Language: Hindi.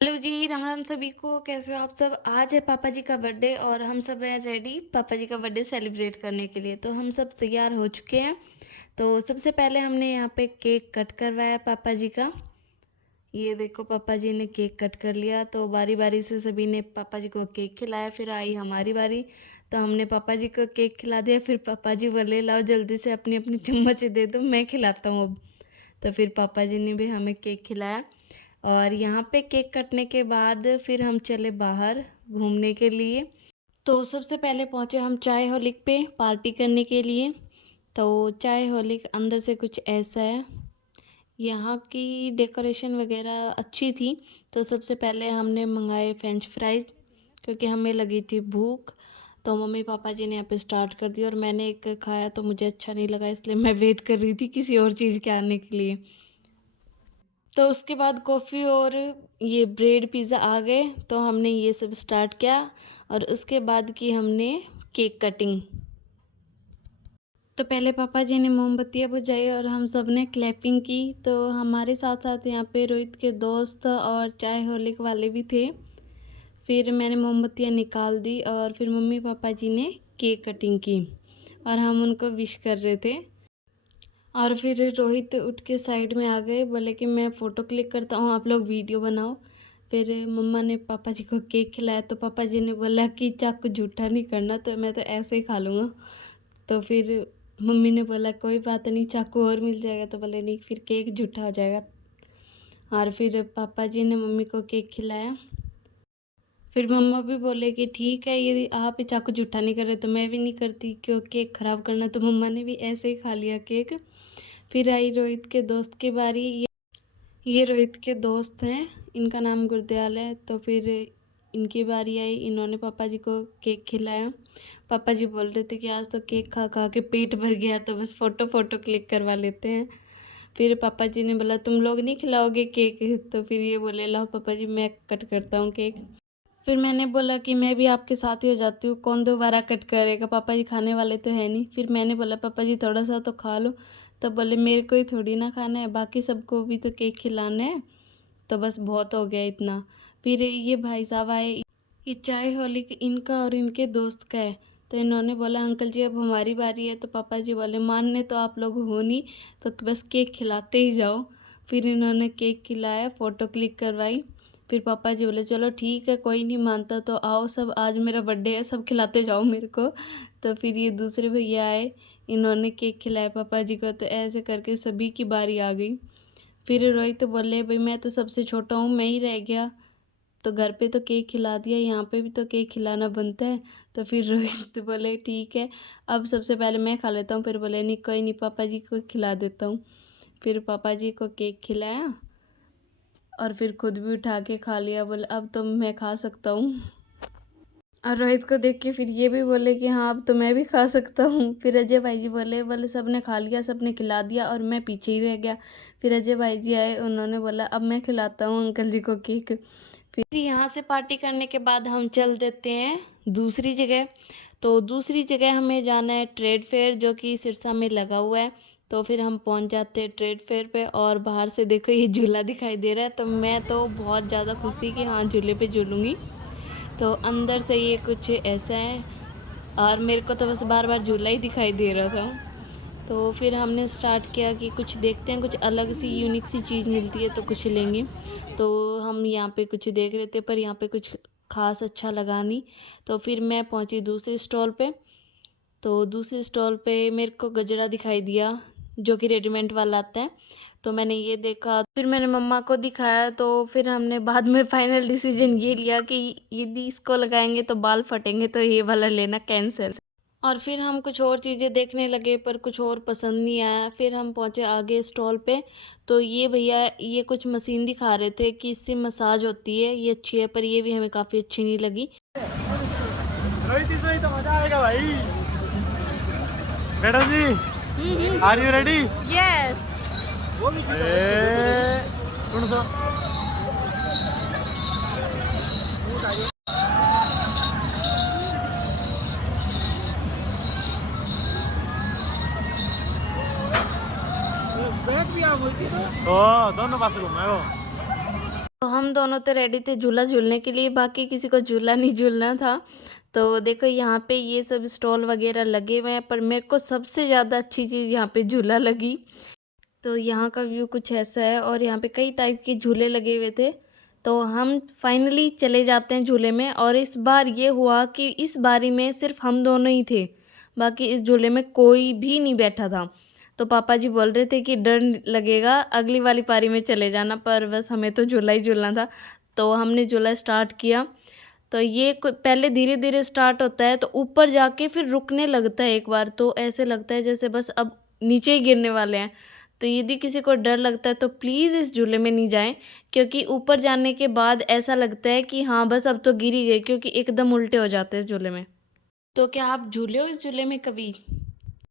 हेलो जी, राम राम सभी को। कैसे हो आप सब? आज है पापा जी का बर्थडे और हम सब हैं रेडी पापा जी का बर्थडे सेलिब्रेट करने के लिए। तो हम सब तैयार हो चुके हैं। तो सबसे पहले हमने यहाँ पे केक कट करवाया पापा जी का। ये देखो, पापा जी ने केक कट कर लिया। तो बारी बारी से सभी ने पापा जी को केक खिलाया। फिर आई हमारी बारी, तो हमने पापा जी को केक खिला दिया। फिर पापा जी बोले, लाओ जल्दी से अपनी अपनी चम्मच दे दो, मैं खिलाता हूँ अब। तो फिर पापा जी ने भी हमें केक खिलाया। और यहाँ पे केक कटने के बाद फिर हम चले बाहर घूमने के लिए। तो सबसे पहले पहुँचे हम चाय होलिक पे पार्टी करने के लिए। तो चाय होलिक अंदर से कुछ ऐसा है। यहाँ की डेकोरेशन वगैरह अच्छी थी। तो सबसे पहले हमने मंगाए फ्रेंच फ्राइज़, क्योंकि हमें लगी थी भूख। तो मम्मी पापा जी ने यहाँ पे स्टार्ट कर दिया और मैंने एक खाया तो मुझे अच्छा नहीं लगा, इसलिए मैं वेट कर रही थी किसी और चीज़ के आने के लिए। तो उसके बाद कॉफ़ी और ये ब्रेड पिज़्ज़ा आ गए, तो हमने ये सब स्टार्ट किया। और उसके बाद की हमने केक कटिंग। तो पहले पापा जी ने मोमबत्तियाँ बुझाई और हम सब ने क्लैपिंग की। तो हमारे साथ साथ यहाँ पे रोहित के दोस्त और चाय होलिक वाले भी थे। फिर मैंने मोमबत्तियाँ निकाल दी और फिर मम्मी पापा जी ने केक कटिंग की और हम उनको विश कर रहे थे। और फिर रोहित उठ के साइड में आ गए, बोले कि मैं फ़ोटो क्लिक करता हूँ, आप लोग वीडियो बनाओ। फिर मम्मा ने पापा जी को केक खिलाया, तो पापा जी ने बोला कि चाकू झूठा नहीं करना, तो मैं तो ऐसे ही खा लूँगा। तो फिर मम्मी ने बोला कोई बात नहीं, चाकू और मिल जाएगा। तो बोले नहीं, फिर केक झूठा हो जाएगा। और फिर पापा जी ने मम्मी को केक खिलाया। फिर मम्मा भी बोले कि ठीक है, यदि आप चाकू झूठा नहीं कर रहे तो मैं भी नहीं करती, क्यों केक ख़राब करना। तो मम्मा ने भी ऐसे ही खा लिया केक। फिर आई रोहित के दोस्त की बारी। ये रोहित के दोस्त हैं, इनका नाम गुरदयाल है। तो फिर इनकी बारी आई, इन्होंने पापा जी को केक खिलाया। पापा जी बोल रहे थे कि आज तो केक खा खा के पेट भर गया, तो बस फ़ोटो क्लिक करवा लेते हैं। फिर पापा जी ने बोला तुम लोग नहीं खिलाओगे केक? तो फिर ये बोले लाओ पापा जी, मैं कट करता हूँ केक। फिर मैंने बोला कि मैं भी आपके साथ ही हो जाती हूँ, कौन दोबारा कट करेगा, पापा जी खाने वाले तो है नहीं। फिर मैंने बोला पापा जी थोड़ा सा तो खा लो। तो बोले मेरे को ही थोड़ी ना खाना है, बाकी सबको भी तो केक खिलाना है, तो बस बहुत हो गया इतना। फिर ये भाई साहब आए। ये चाय होलिक इनका और इनके दोस्त का है। तो इन्होंने बोला अंकल जी अब हमारी बारी है। तो पापा जी बोले मानने तो आप लोग हो नहीं, तो बस केक खिलाते ही जाओ। फिर इन्होंने केक खिलाया, फ़ोटो क्लिक करवाई। फिर पापा जी बोले चलो ठीक है, कोई नहीं मानता तो आओ सब, आज मेरा बर्थडे है, सब खिलाते जाओ मेरे को। तो फिर ये दूसरे भैया आए, इन्होंने केक खिलाया पापा जी को। तो ऐसे करके सभी की बारी आ गई। फिर रोहित तो बोले भाई मैं तो सबसे छोटा हूँ, मैं ही रह गया। तो घर पे तो केक खिला दिया, यहाँ पे भी तो केक खिलाना बनता है। तो फिर रोहित बोले ठीक है, अब सबसे पहले मैं खा लेता हूँ। फिर बोले नहीं कोई नहीं, पापा जी को खिला देता हूँ। फिर पापा जी को केक खिलाया और फिर खुद भी उठा के खा लिया। बोले अब तो मैं खा सकता हूँ। और रोहित को देख के फिर ये भी बोले कि हाँ अब तो मैं भी खा सकता हूँ। फिर अजय भाई जी बोले बोले सब ने खा लिया, सब ने खिला दिया और मैं पीछे ही रह गया। फिर अजय भाई जी आए, उन्होंने बोला अब मैं खिलाता हूँ अंकल जी को केक। फिर यहाँ से पार्टी करने के बाद हम चल देते हैं दूसरी जगह। तो दूसरी जगह हमें जाना है ट्रेड फेयर, जो कि सिरसा में लगा हुआ है। तो फिर हम पहुँच जाते हैं ट्रेड फेयर पे और बाहर से देखो ये झूला दिखाई दे रहा है। तो मैं तो बहुत ज़्यादा खुश थी कि हाँ झूले पे झूलूँगी। तो अंदर से ये कुछ ऐसा है और मेरे को तो बस बार बार झूला ही दिखाई दे रहा था। तो फिर हमने स्टार्ट किया कि कुछ देखते हैं, कुछ अलग सी यूनिक सी चीज़ मिलती है तो कुछ लेंगे। तो हम यहाँ पे कुछ देख रहे थे, पर यहाँ पे कुछ खास अच्छा लगा नहीं। तो फिर मैं पहुँची दूसरे स्टॉल पे। तो दूसरे स्टॉल पे मेरे को गजरा दिखाई दिया, जो कि रेडीमेड वाला आता है। तो मैंने ये देखा, फिर मैंने मम्मा को दिखाया। तो फिर हमने बाद में फाइनल डिसीजन ये लिया कि यदि इसको लगाएंगे तो बाल फटेंगे, तो ये वाला लेना कैंसिल। और फिर हम कुछ और चीज़ें देखने लगे, पर कुछ और पसंद नहीं आया। फिर हम पहुँचे आगे स्टॉल पे। तो ये भैया ये कुछ मशीन दिखा रहे थे कि इससे मसाज होती है, ये अच्छी है, पर ये भी हमें काफ़ी अच्छी नहीं लगी। रोहित इस तो मजा आएगा भाई। Madam ji are you ready? Yes. सुन सो बैग भी आ तो दोनों पास घूमे वो। तो हम दोनों तो रेडी थे झूला झूलने के लिए, बाकी किसी को झूला नहीं झूलना था। तो देखो यहाँ पे ये सब स्टॉल वगैरह लगे हुए हैं, पर मेरे को सबसे ज़्यादा अच्छी चीज़ यहाँ पे झूला लगी। तो यहाँ का व्यू कुछ ऐसा है और यहाँ पे कई टाइप के झूले लगे हुए थे। तो हम फाइनली चले जाते हैं झूले में, और इस बार ये हुआ कि इस बारी में सिर्फ हम दोनों ही थे, बाकी इस झूले में कोई भी नहीं बैठा था। तो पापा जी बोल रहे थे कि डर लगेगा, अगली वाली पारी में चले जाना, पर बस हमें तो झूला ही झूलना था। तो हमने झूला स्टार्ट किया। तो ये पहले धीरे धीरे स्टार्ट होता है, तो ऊपर जाके फिर रुकने लगता है एक बार, तो ऐसे लगता है जैसे बस अब नीचे ही गिरने वाले हैं। तो यदि किसी को डर लगता है तो प्लीज़ इस झूले में नहीं जाएं, क्योंकि ऊपर जाने के बाद ऐसा लगता है कि हाँ बस अब तो गिर ही गए, क्योंकि एकदम उल्टे हो जाते हैं इस झूले में। तो क्या आप झूले हो इस झूले में कभी?